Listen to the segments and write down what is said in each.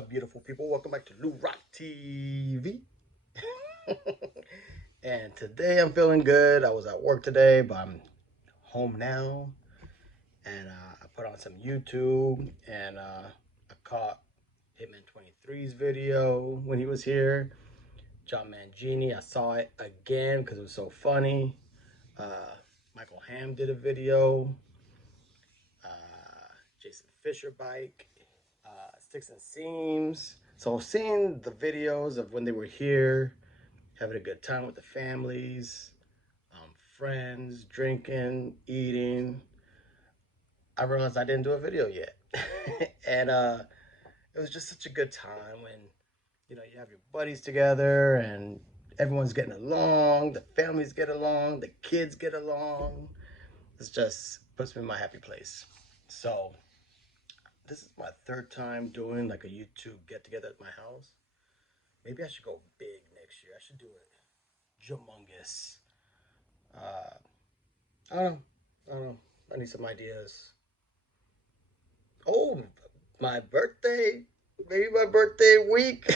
up, beautiful people? Welcome back to Lou Rock TV. And today I'm feeling good. I was at work today, but I'm home now. And I put on some YouTube, and I caught Hitman 23's video when he was here. John Mangini, I saw it again because it was so funny. Michael Ham did a video. Jason Fisher bike. Sticks and Seams. So seeing the videos of when they were here, having a good time with the families, friends, drinking, eating, I realized I didn't do a video yet. And it was just such a good time when, you have your buddies together and everyone's getting along, the families get along, the kids get along. It just puts me in my happy place. So this is my third time doing like a YouTube get together at my house. Maybe I should go big next year. I should do it humongous. Uh, I don't know. I don't know. I need some ideas. Oh, my birthday. Maybe my birthday week.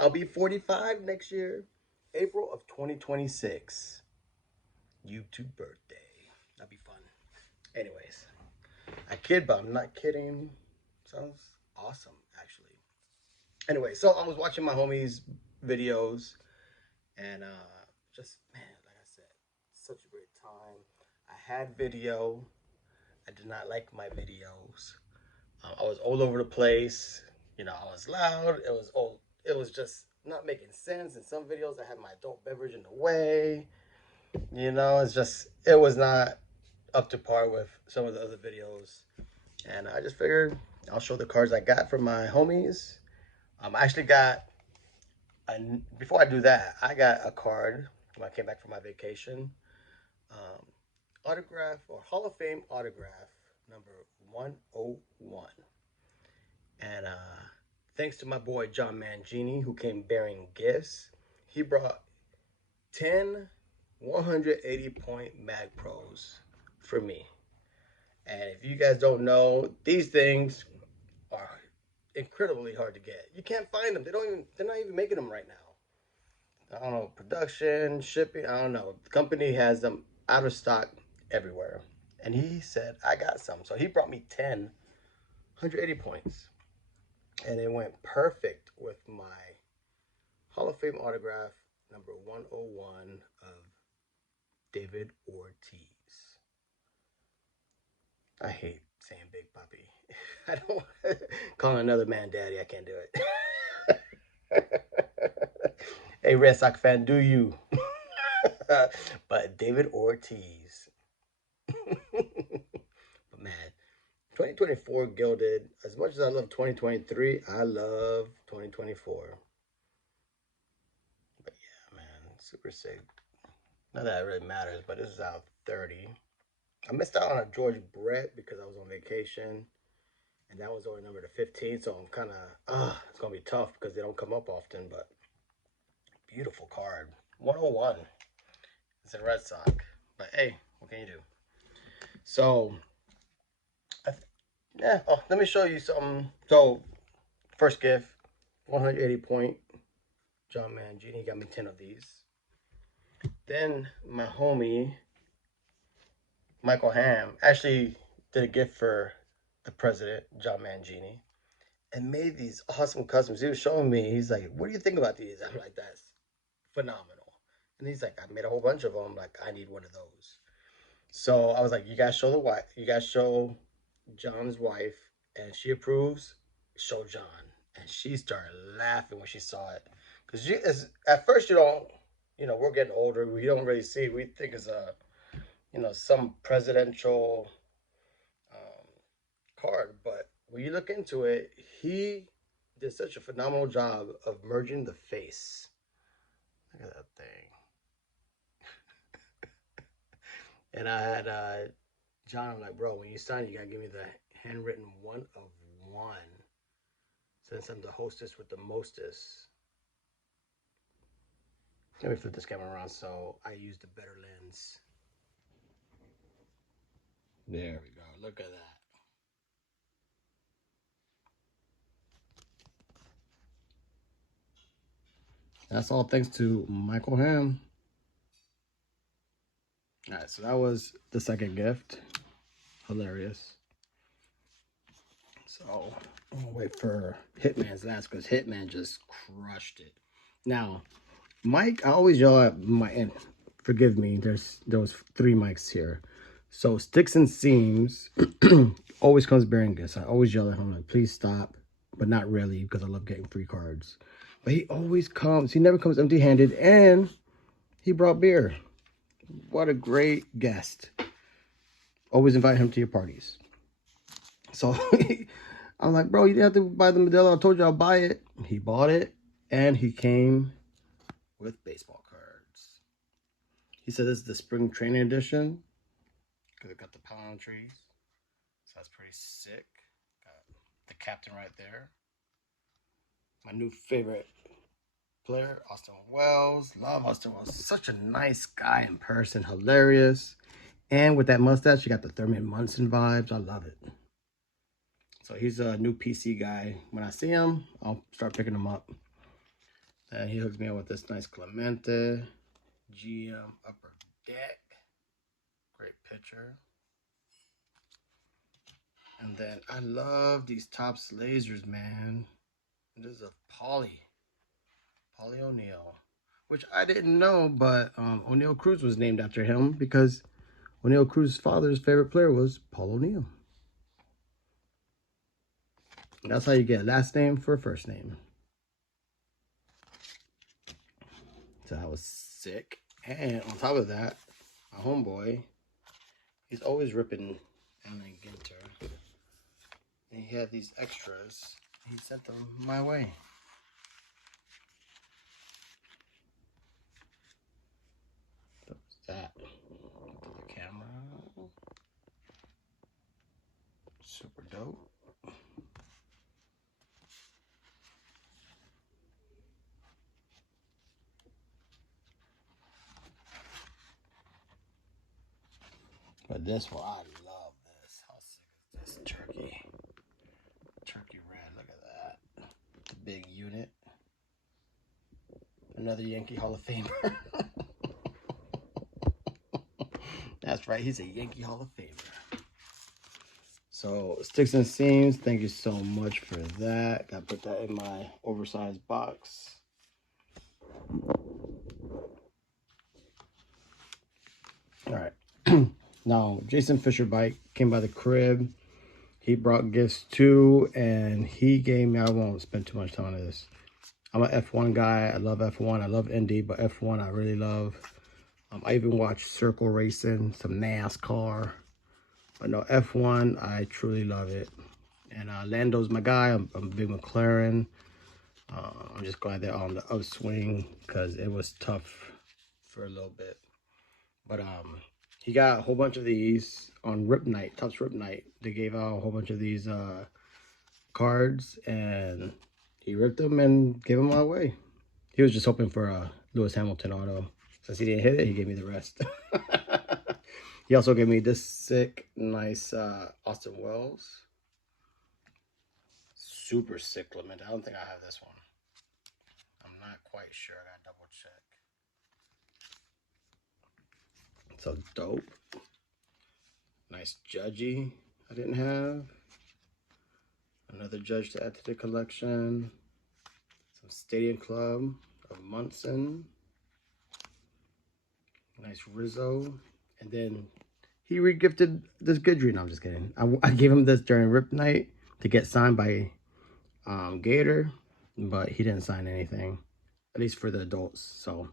I'll be 45 next year. April of 2026. YouTube birthday. That'd be fun. Anyways, I kid, but I'm not kidding. Sounds awesome, actually. Anyway, so I was watching my homies' videos, and just, man, like I said, such a great time. I had video. I did not like my videos. I was all over the place. I was loud. It was just not making sense. In some videos, I had my adult beverage in the way. It was not up to par with some of the other videos. And I just figured I'll show the cards I got from my homies. I actually got, before I do that, I got a card when I came back from my vacation. Autograph or Hall of Fame autograph number 101. And thanks to my boy John Mangini, who came bearing gifts, he brought 10 180 point Mag Pros for me. And if you guys don't know, these things are incredibly hard to get. You can't find them. They're not even making them right now. I don't know, production, shipping, I don't know. The company has them out of stock everywhere. And he said, I got some. So he brought me 10 180 points. And it went perfect with my Hall of Fame autograph number 101 of David Ortiz. I hate saying Big Papi. I don't calling another man daddy. I can't do it. Hey, Red Sox fan, do you? But David Ortiz. But man, 2024 gilded. As much as I love 2023, I love 2024. But yeah, man, super sick. Not that it really matters, but this is out 30. I missed out on a George Brett because I was on vacation. And that was only number to 15, so I'm kind of, it's going to be tough because they don't come up often, but beautiful card. 101. It's a Red Sox. But hey, what can you do? So, yeah, let me show you something. So, first gift, 180 point. John Mangini got me 10 of these. Then, my homie, Michael Ham, actually did a gift for the president, John Mangini, and made these awesome customs. He was showing me, he's like, what do you think about these? I'm like, that's phenomenal. And he's like, I made a whole bunch of them. Like, I need one of those. So I was like, you guys show the wife, you guys show John's wife, and she approves, show John. And she started laughing when she saw it. Because at first you don't, we're getting older. We don't really see. We think it's some presidential card. But when you look into it, he did such a phenomenal job of merging the face. Look at that thing. And I had John, I'm like, bro, when you sign, you gotta give me the handwritten 1 of 1. Since I'm the hostess with the mostest. Let me flip this camera around so I use the better lens. There we go. Look at that. That's all thanks to Michael Ham. All right, so that was the second gift. Hilarious. So I'm gonna wait for Hitman's last because Hitman just crushed it. Now, Mike, I always yell at my, and forgive me, there was 3 mics here. So Sticks and Seams always comes bearing gifts. I always yell at him like, please stop, but not really because I love getting free cards. But he always comes. He never comes empty-handed, and he brought beer. What a great guest. Always invite him to your parties. So I'm like, bro, you didn't have to buy the Modelo. I told you I'll buy it. He bought it, and he came with baseball cards. He said this is the spring training edition because it got the palm trees. So that's pretty sick. Got the captain right there. My new favorite player, Austin Wells. Love Austin Wells. Such a nice guy in person. Hilarious. And with that mustache, you got the Thurman Munson vibes. I love it. So he's a new PC guy. When I see him, I'll start picking him up. And he hooks me up with this nice Clemente GM Upper Deck. Great picture. And then I love these Topps lasers, man. This is a Paulie O'Neill, which I didn't know, but O'Neill Cruz was named after him because O'Neill Cruz's father's favorite player was Paul O'Neill. And that's how you get a last name for a first name. So that was sick. And on top of that, my homeboy, he's always ripping Allen Ginter. And he had these extras. He sent them my way. What was that? The camera. Super dope. But this one, I love this. How sick is this turkey? Turkey red, look at that. The big unit. Another Yankee Hall of Famer. That's right, he's a Yankee Hall of Famer. So, Sticks and Seams, thank you so much for that. Gotta put that in my oversized box. All right. Now, Jason Fisher bike came by the crib. He brought gifts too, and he gave me, I won't spend too much time on this. I'm an F1 guy. I love F1. I love Indy, but F1 I really love. I even watch circle racing, some NASCAR. But no, F1, I truly love it. And Lando's my guy. I'm a big McLaren. I'm just glad they're on the upswing because it was tough for a little bit. But he got a whole bunch of these on Rip Night, Topps Rip Night. They gave out a whole bunch of these cards, and he ripped them and gave them all away. He was just hoping for a Lewis Hamilton auto. Since he didn't hit it, he gave me the rest. He also gave me this sick, nice Austin Wells. Super sick Clement. I don't think I have this one. I'm not quite sure. I gotta double check. So dope. Nice Judgy I didn't have. Another Judge to add to the collection. Some Stadium Club of Munson. Nice Rizzo. And then he regifted this Goodry. No, I'm just kidding. I gave him this during Rip Night to get signed by Gator, but he didn't sign anything, at least for the adults. So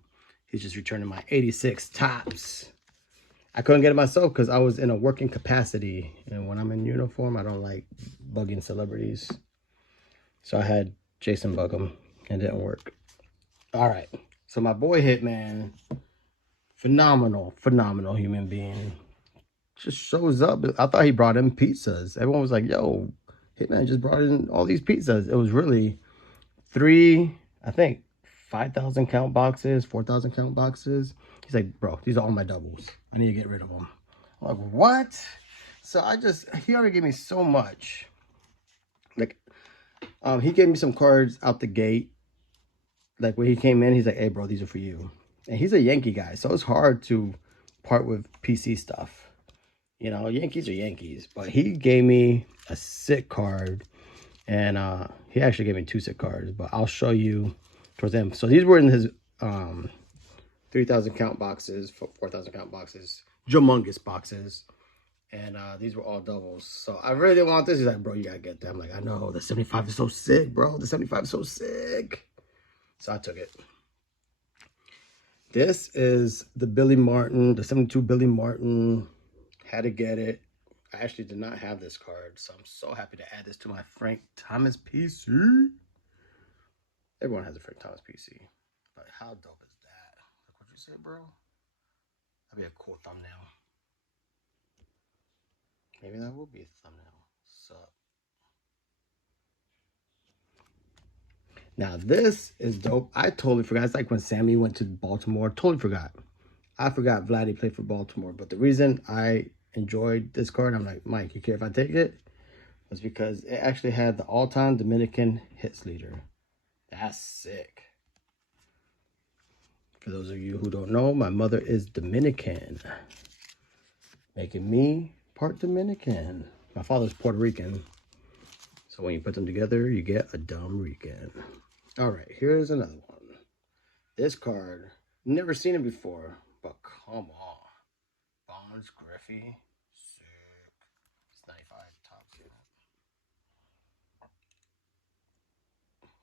he's just returning my 86 Topps. I couldn't get it myself because I was in a working capacity, and when I'm in uniform, I don't like bugging celebrities. So I had Jason bug him, and it didn't work. All right, so my boy Hitman, phenomenal human being. Just shows up. I thought he brought in pizzas. Everyone was like, yo, Hitman just brought in all these pizzas. It was really 5,000 count boxes, 4,000 count boxes. He's like, bro, these are all my doubles. I need to get rid of them. I'm like, what? So he already gave me so much. Like, he gave me some cards out the gate. like when he came in, he's like, hey, bro, these are for you. And he's a Yankee guy, so it's hard to part with PC stuff. You know, Yankees are Yankees. But he gave me a sick card. And he actually gave me 2 sick cards. But I'll show you towards them. So these were in his 3,000 count boxes, 4,000 count boxes. Humongous boxes. And these were all doubles. So I really didn't want this. He's like, bro, you got to get that. I'm like, I know. The 75 is so sick, bro. The 75 is so sick. So I took it. This is the Billy Martin, the 72 Billy Martin. Had to get it. I actually did not have this card, so I'm so happy to add this to my Frank Thomas PC. Everyone has a Frank Thomas PC. But how dope is that? Like what you said, bro? That'd be a cool thumbnail. Maybe that will be a thumbnail. Sup. Now this is dope. I totally forgot. It's like when Sammy went to Baltimore. Totally forgot. I forgot Vladdy played for Baltimore. But the reason I enjoyed this card, I'm like, Mike, you care if I take it? Was because it actually had the all-time Dominican hits leader. That's sick. For those of you who don't know, my mother is Dominican, making me part Dominican. My father's Puerto Rican. So when you put them together, you get a dumb Rican. All right, here's another one. This card, never seen it before, but come on. Bonds Griffey. Sick. It's 95 tops.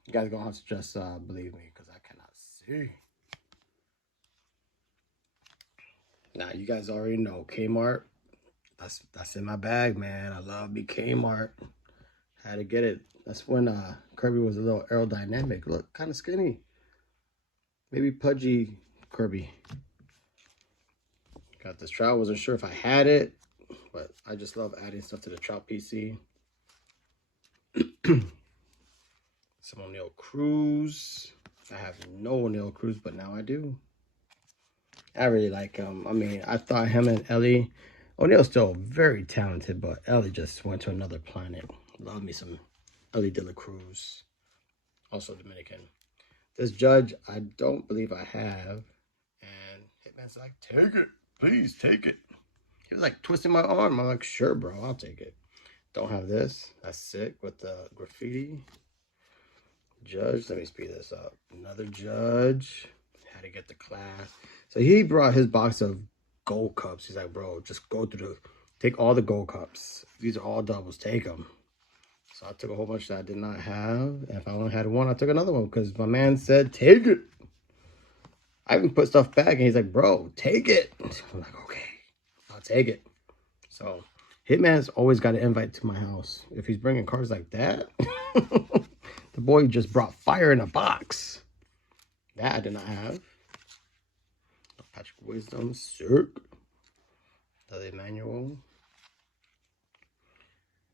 You guys gonna have to just believe me because I cannot see. Now you guys already know Kmart. That's in my bag, man. I love me Kmart. Had to get it. That's when Kirby was a little aerodynamic. Look, kind of skinny. Maybe pudgy Kirby. Got this trout. Wasn't sure if I had it, but I just love adding stuff to the trout PC. Some O'Neal Cruz. I have no O'Neal Cruz, but now I do. I really like him. I mean, I thought him and Ellie. O'Neal's still very talented, but Ellie just went to another planet. Love me some Ellie De La Cruz. Also Dominican. This Judge, I don't believe I have. And Hitman's like, take it. Please take it. He was like twisting my arm. I'm like, sure, bro. I'll take it. Don't have this. That's sick with the graffiti. Judge. Let me speed this up. Another Judge. Had to get the class. So he brought his box of gold cups. He's like, bro, just go through the... Take all the gold cups. These are all doubles. Take them. So I took a whole bunch that I did not have. And if I only had one, I took another one because my man said, take it. I even put stuff back and he's like, bro, take it. I'm like, okay, I'll take it. So Hitman's always got an invite to my house. If he's bringing cards like that, the boy just brought fire in a box. That I did not have. Patrick Wisdom, Cirque. The Emmanuel.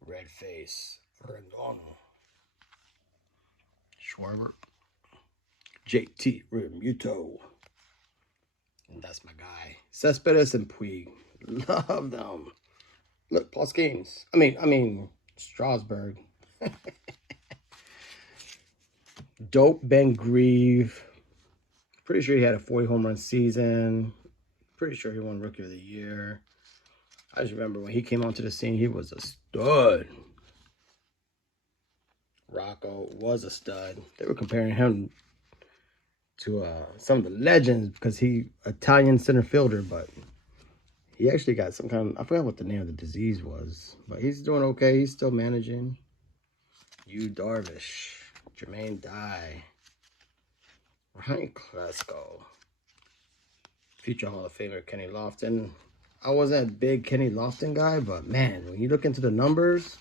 Red Face. Rendon. Schwarber. JT Remuto. And that's my guy. Cespedes and Puig. Love them. Look, Paul Skeens. I mean, Strasburg. Dope Ben Grieve. Pretty sure he had a 40 home run season. Pretty sure he won Rookie of the Year. I just remember when he came onto the scene, he was a stud. Rocco was a stud. They were comparing him to some of the legends because he Italian center fielder, but he actually got some kind of, I forgot what the name of the disease was, but he's doing okay. He's still managing. Yu Darvish, Jermaine Dye, Ryan Klesko, future Hall of Famer Kenny Lofton. I wasn't a big Kenny Lofton guy, but man, when you look into the numbers,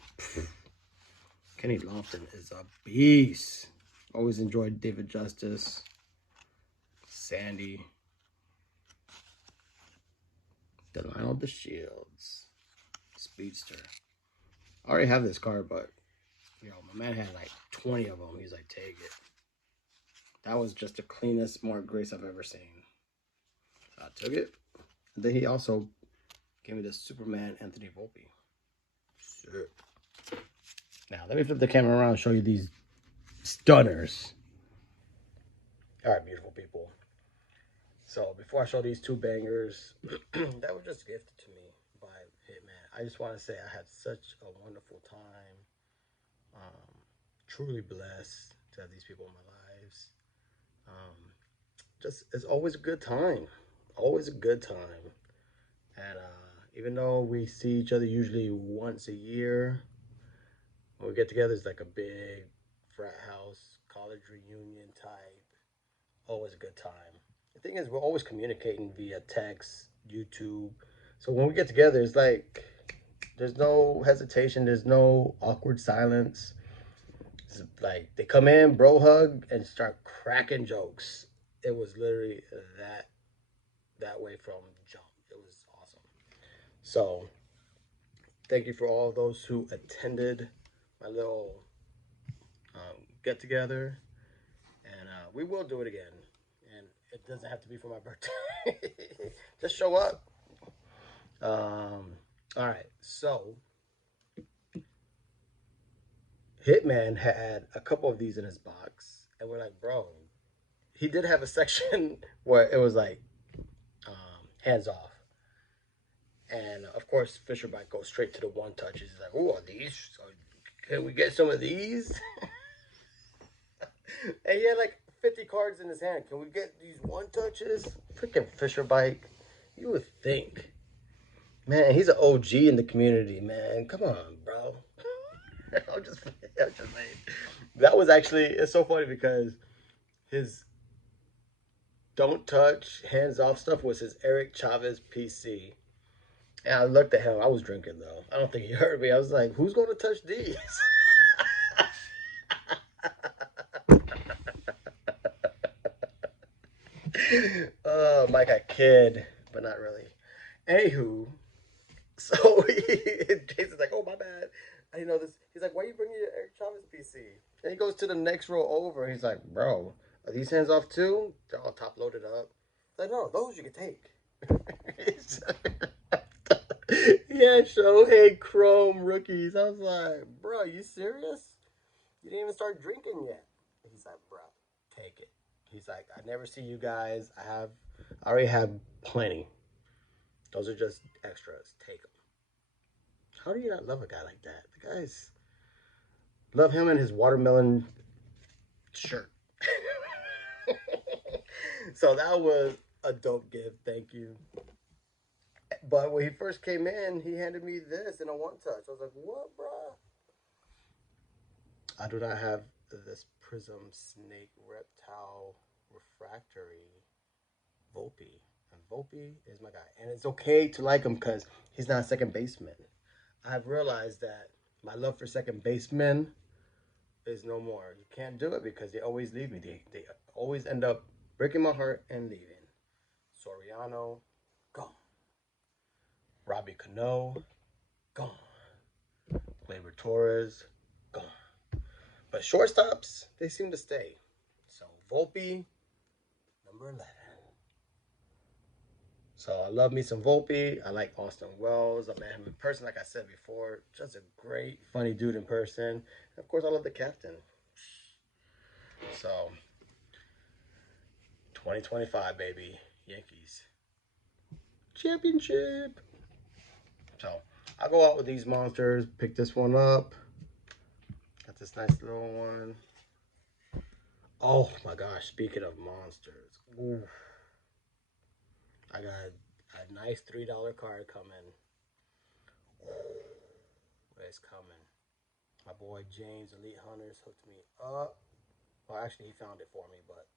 Kenny Lofton is a beast. Always enjoyed David Justice, Sandy, Delano DeShields, Speedster. I already have this card, but you know, my man had like 20 of them. He's like, take it. That was just the cleanest Mark Grace I've ever seen. So I took it. And then he also gave me the Superman Anthony Volpe. Sick. Now, let me flip the camera around and show you these stunners. All right, beautiful people. So before I show these two bangers, that was just gifted to me by Hitman. I just want to say I had such a wonderful time. Truly blessed to have these people in my lives. Um, just it's always a good time, always a good time. And even though we see each other usually once a year, when we get together, it's like a big frat house, college reunion type. Always a good time. The thing is, we're always communicating via text, YouTube. So when we get together, it's like there's no hesitation, there's no awkward silence. It's like they come in, bro hug, and start cracking jokes. It was literally that way from jump. It was awesome. So thank you for all those who attended my little get together, and we will do it again. And it doesn't have to be for my birthday. Just show up. All right, so Hitman had a couple of these in his box, and we're like, bro, he did have a section where it was like hands off. And of course, Fisher Bike goes straight to the one touches. He's like, "Oh, are these? Can we get some of these?" And he had like 50 cards in his hand. Can we get these one touches? Freaking Fisher Bike. You would think, man, he's an OG in the community, man. Come on, bro. I'm just saying. That was actually, it's so funny because his don't touch, hands off stuff was his Eric Chavez PC. And I looked at him. I was drinking though. I don't think he heard me. I was like, "Who's going to touch these?" Oh, Mike, I kid, but not really. Anywho, so Jason's like, "Oh, my bad. I didn't know this." He's like, "Why are you bringing your Eric Chavez PC?" And he goes to the next row over. He's like, "Bro, are these hands off too? They're all top loaded up." He's like, "No, those you can take." Yeah, Shohei Chrome rookies. I was like, "Bro, you serious? You didn't even start drinking yet." He's like, "Bro, take it." He's like, "I never see you guys. I already have plenty. Those are just extras. Take them." How do you not love a guy like that? The guy's love him and his watermelon shirt. So that was a dope gift. Thank you. But when he first came in, he handed me this in a one touch. I was like, "What, bro?" I do not have this Prism Snake Reptile Refractory Volpe. And Volpe is my guy. And it's okay to like him because he's not a second baseman. I've realized that my love for second basemen is no more. You can't do it because they always leave me. They always end up breaking my heart and leaving. Soriano, gone. Robbie Cano, gone. Gleyber Torres, gone. But shortstops, they seem to stay. So Volpe, number 11. So I love me some Volpe. I like Austin Wells. I met him in person, like I said before. Just a great, funny dude in person. And of course, I love the captain. So 2025, baby. Yankees. Championship. So I'll go out with these monsters. Pick this one up. Got this nice little one. Oh my gosh, speaking of monsters. Ooh. I got a nice $3 card coming. It's coming. My boy James Elite Hunters hooked me up. Well, actually, he found it for me, but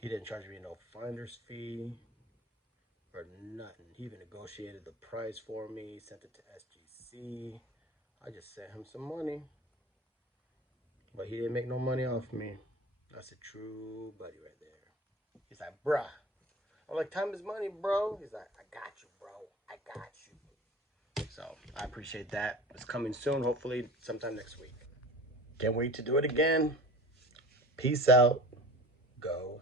he didn't charge me no finder's fee or nothing. He even negotiated the price for me, sent it to SGC. I just sent him some money, but he didn't make no money off me. That's a true buddy right there. He's like, "Bruh." I'm like, "Time is money, bro." He's like, "I got you, bro. I got you." So I appreciate that. It's coming soon, hopefully sometime next week. Can't wait to do it again. Peace out. Go